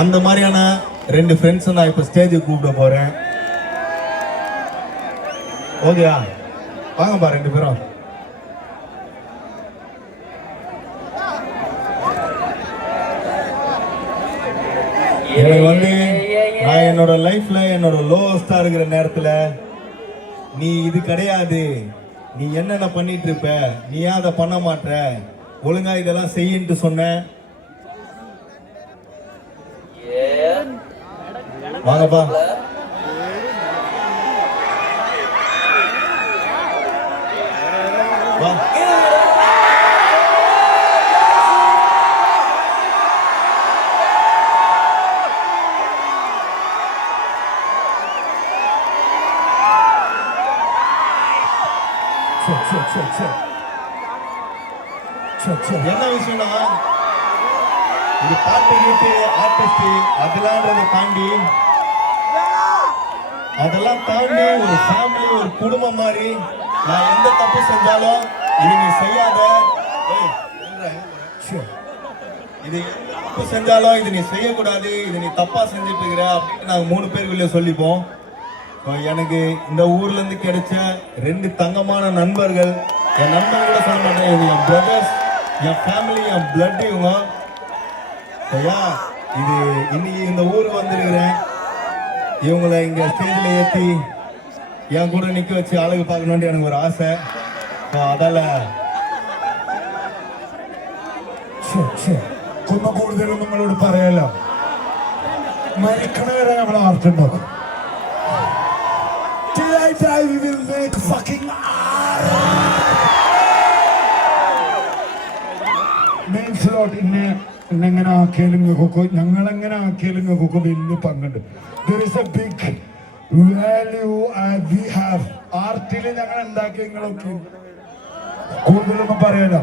அந்த மாதிரியான 2 ஃப்ரெண்ட்ஸ் நான் இப்ப ஸ்டேஜுக்கு கூப்பிட போறேன். ஓகேயா? வாங்கப்பா 2 பேரும். எனக்கு நான் என்னோட லைஃப்ல என்னோட லோவஸ்டா இருக்கிற நேரத்துல நீ இது கிடையாது, நீ என்னென்ன பண்ணிட்டு இருப்ப, நீ ஏன் அதை பண்ண மாட்ட, ஒழுங்கா இதெல்லாம் செய்யின்னு சொன்ன. வாங்கப்பா. வா. என்ன விஷயம்னா, இது பாட்டு கீட்டு ஆர்டிஸ்ட் அதெல்லாம் தாண்டி ஒரு ஃபேமிலி, ஒரு குடும்பம் மாதிரி நான் எந்த தப்பு செஞ்சாலும் இது நீ செய்யாத, இது தப்பு செஞ்சாலும் இது நீ செய்யக்கூடாது, இது நீ தப்பா செஞ்சுட்டு இருக்கிற அப்படின்னு நாங்கள் 3 பேருக்குள்ளே சொல்லிப்போம். எனக்கு இந்த ஊர்ல இருந்து கிடைச்ச 2 தங்கமான நண்பர்கள், என் நண்பர்களோட சொல்ல மாட்டேன், இது என் பிரதர்ஸ், என் ஃபேமிலி, என் பிளட். இவங்க ஐயா இது இன்னைக்கு இந்த ஊருக்கு வந்திருக்கிறேன், இவங்களை இங்க ஸ்டேஜில் ஏற்றி என் கூட நிக்க வச்சு அழகு பார்க்கணும்னு எனக்கு ஒரு ஆசை. അതാല കുന്ന കൂടുതലും നിങ്ങളോട് പറയാലോ, മരിക്കണ വരെ നമ്മളെ ഓർത്തുണ്ടാകും. We will make fucking ഇന്നെങ്ങനെ ആക്കിയാലും ഞങ്ങളെങ്ങനെ ആക്കിയാലും നിങ്ങൾക്ക് വലിയ പങ്കുണ്ട്. There is a big value we have. ആർട്ടിൽ ഞങ്ങൾ ഉണ്ടാക്കിയ നിങ്ങളൊക്കെ കൂടുതലൊന്നും പറയാലോ.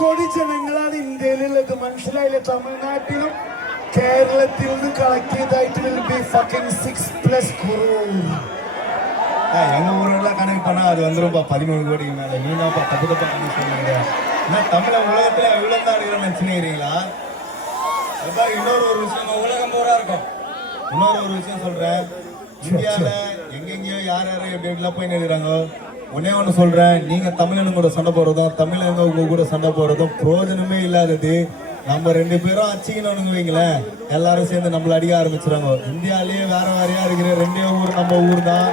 കോടി ജനങ്ങളാണ് ഇന്ത്യയിലുള്ളത്, മനസ്സിലായില്ലേ? തമിഴ്നാട്ടിലും കേരളത്തിൽ നിന്ന് കളക്ട് ചെയ്തായിട്ട് will be fucking 6+ crore. எங்க ஊரெல்லாம் கணக்கு பண்ணா அது வந்துரும்பா 13 கோடிக்கு மேல. நீனாப்பா தப்பு தப்பா பண்ணி சொல்லுங்க. நான் தமிழ உலகத்துல இவ்வளவு தான் இருக்கிற நினைச்சுக்கிறீங்களா? அதான் இன்னொரு விஷயம், உலகம் பூரா இருக்கும். இன்னொரு விஷயம் சொல்றேன், இந்தியால எங்கெங்கயோ யார் எப்படி எப்படிலாம் போய் நிற்கிறாங்க. ஒன்னே ஒன்று சொல்றேன், நீங்க தமிழனுங்க கூட சண்டை போடுறதும் தமிழங்க உங்க கூட சண்டை போடுறதும் பிரயோஜனமே இல்லாதது. நம்ம 2 பேரும் அச்சிக்கணும்னு வைங்களேன், எல்லாரும் சேர்ந்து நம்மள அடிக்க ஆரம்பிச்சுறாங்க. இந்தியாலேயே வேற வேறையா இருக்கிற 2 ஊர் நம்ம ஊர் தான்.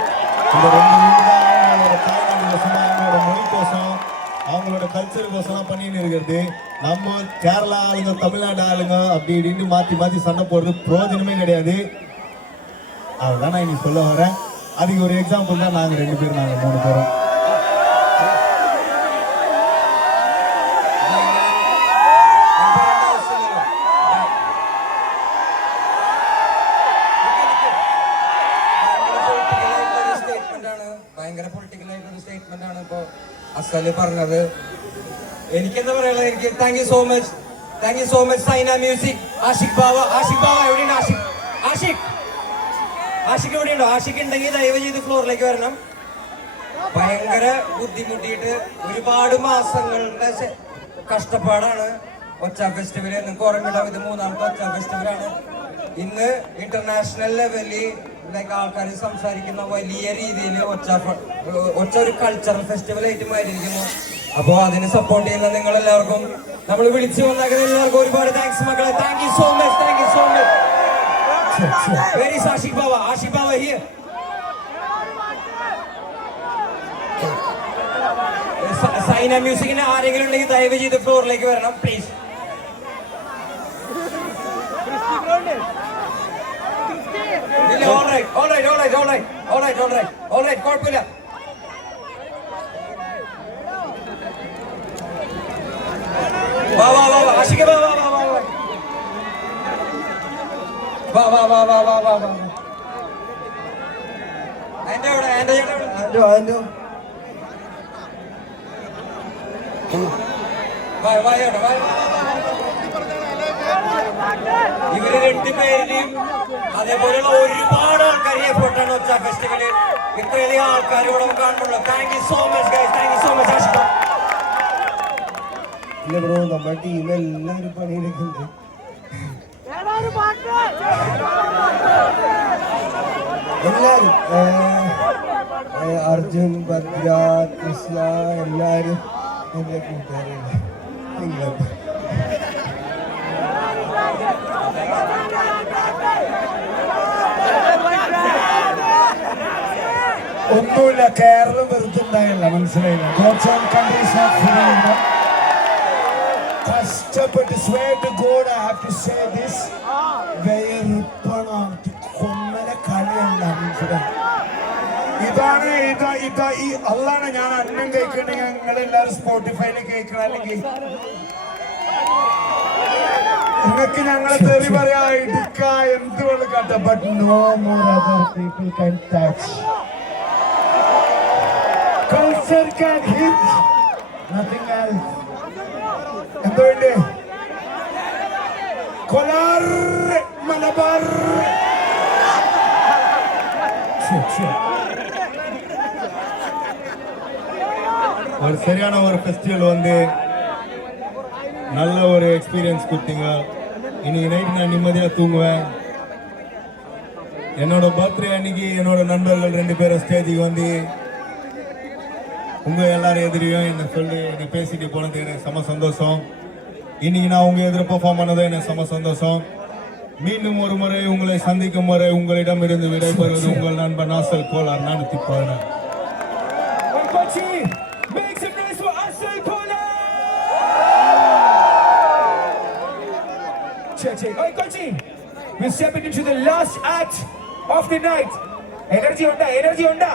இந்த 2 ஊர் தான் அவங்களோட தாய்நாடு கோசம், அவங்களோட மொழி கோசம், அவங்களோட கல்ச்சர் கோசம்லாம் பண்ணின்னு இருக்கிறது. நம்ம கேரளா ஆளுங்க தமிழ்நாடு ஆளுங்க அப்படி இப்படின்னு மாற்றி சண்டை போடுறது பிரயோஜனமே கிடையாது. அதுதான் நான் இன்னைக்கு சொல்ல வரேன். அதுக்கு ஒரு எக்ஸாம்பிள் தான் நாங்கள் 2 பேரும், நாங்கள் 3 பேரும். ഭയങ്കര പൊളിറ്റിക്കൽ ആയിട്ടൊരു സ്റ്റേറ്റ്മെന്റ് ആണ് ഇപ്പോ അസ്സല് പറഞ്ഞത്. എനിക്കെന്താ പറയാ, എനിക്ക് thank you so much Saina music. Ashiq Bava എവിടെയുണ്ട്? ആഷിഖ് എവിടെയുണ്ടോ? ആഷിഖ് ഉണ്ടെങ്കിൽ ദയവ് ചെയ്ത് ഫ്ലോറിലേക്ക് വരണം. ഭയങ്കര ബുദ്ധിമുട്ടിയിട്ട് ഒരുപാട് മാസങ്ങളുടെ കഷ്ടപ്പാടാണ് ഒച്ച ഫെസ്റ്റിവൽ. നിങ്ങൾക്ക് ഓർമ്മയുണ്ടാവും, ഇത് 3ാമത്തെ ഒച്ച ഫെസ്റ്റിവലാണ്. ഇന്ന് ഇന്റർനാഷണൽ ലെവലിൽ ആൾക്കാർ സംസാരിക്കുന്ന വലിയ രീതിയിൽ ഒച്ച ഒരു കൾച്ചറൽ ഫെസ്റ്റിവൽ ആയിട്ട് മാറിയിരിക്കുന്നു. അപ്പോൾ അതിന് സപ്പോർട്ട് ചെയ്യുന്ന നിങ്ങൾ എല്ലാവർക്കും, നമ്മൾ വിളിച്ചു വന്നേക്കുന്ന എല്ലാവർക്കും ഒരുപാട് താങ്ക്സ് മക്കളെ. Thank you so much. Very Ashiq Bava here. Saina മ്യൂസിക്കിന് ആരെങ്കിലും ഉണ്ടെങ്കിൽ ദയവ് ചെയ്ത് ഫ്ലോറിലേക്ക് വരണം പ്ലീസ്. കുഴപ്പമില്ല. ആഷിഖ് വാ. എന്റെ ചേട്ടാ ഇവര് രണ്ടുപേരുടെയും അതേപോലെയുള്ള ഒരുപാട് ആൾക്കാർ എഫോർട്ടാണ് ഒച്ച ഫെസ്റ്റിവല് ഇത്രയധികം ആൾക്കാർ ഇവിടെ കാണുന്നുള്ളൂ. Thank you so much guys, thank you so much ആഷിഖ. ഇല്ല ബ്രോ, നമ്മുടെ ടീം എല്ലാവരും പണിയെടുക്കുന്നുണ്ട്. എല്ലാരും അർജുൻ, ഭദ്ര, കൃഷ്ണ എല്ലാരും എന്റെ കൂട്ടുകാരാണ്. ഒന്നുമില്ല, കേരളം വെറുതെ ഉണ്ടായില്ല, മനസ്സിലായില്ല. കഷ്ടപ്പെട്ട് swear to God, I have to say this, Kommala കളിയല്ല, മനസ്സിലായി. ഇതാണ് ഈ അല്ലാണ് ഞാൻ അന്നം കേൾക്കണെങ്കിൽ നിങ്ങൾ എല്ലാവരും സ്പോട്ടിഫൈയിൽ കേൾക്കണം. അല്ലെങ്കിൽ നിങ്ങൾക്ക് ഞങ്ങളെ തെറി പറയാ, ഇടുക്ക, എന്തുകൊണ്ട് കട്ട, but no more other people can touch. Culture can hit, nothing else. എന്തുകൊണ്ട് കൊലാർ മലബാർ ஒரு சரியான ஒரு ஃபெஸ்டிவல் வந்து நல்ல ஒரு எக்ஸ்பீரியன்ஸ் கொடுத்தீங்க. இன்னைக்கு நைட் நான் நிம்மதியாக தூங்குவேன். என்னோட பர்த்டே அன்னைக்கு என்னோட நண்பர்கள் 2 பேரும் ஸ்டேஜுக்கு வந்து உங்கள் எல்லாரும் எதிரியும் என்னை பேசிட்டு போனது எனக்கு செம சந்தோஷம். இன்னைக்கு நான் உங்கள் எதிர பெர்ஃபார்ம் பண்ணதும் எனக்கு செம சந்தோஷம். மீண்டும் ஒரு முறை உங்களை சந்திக்கும் வரை உங்களிடமிருந்து விடைபெறுவது உங்கள் நண்பன் நாசல் கோலார். நான் திப்பாகிறேன். Check. Hey, Kochi, we're stepping into the last act of the night. Energy onda.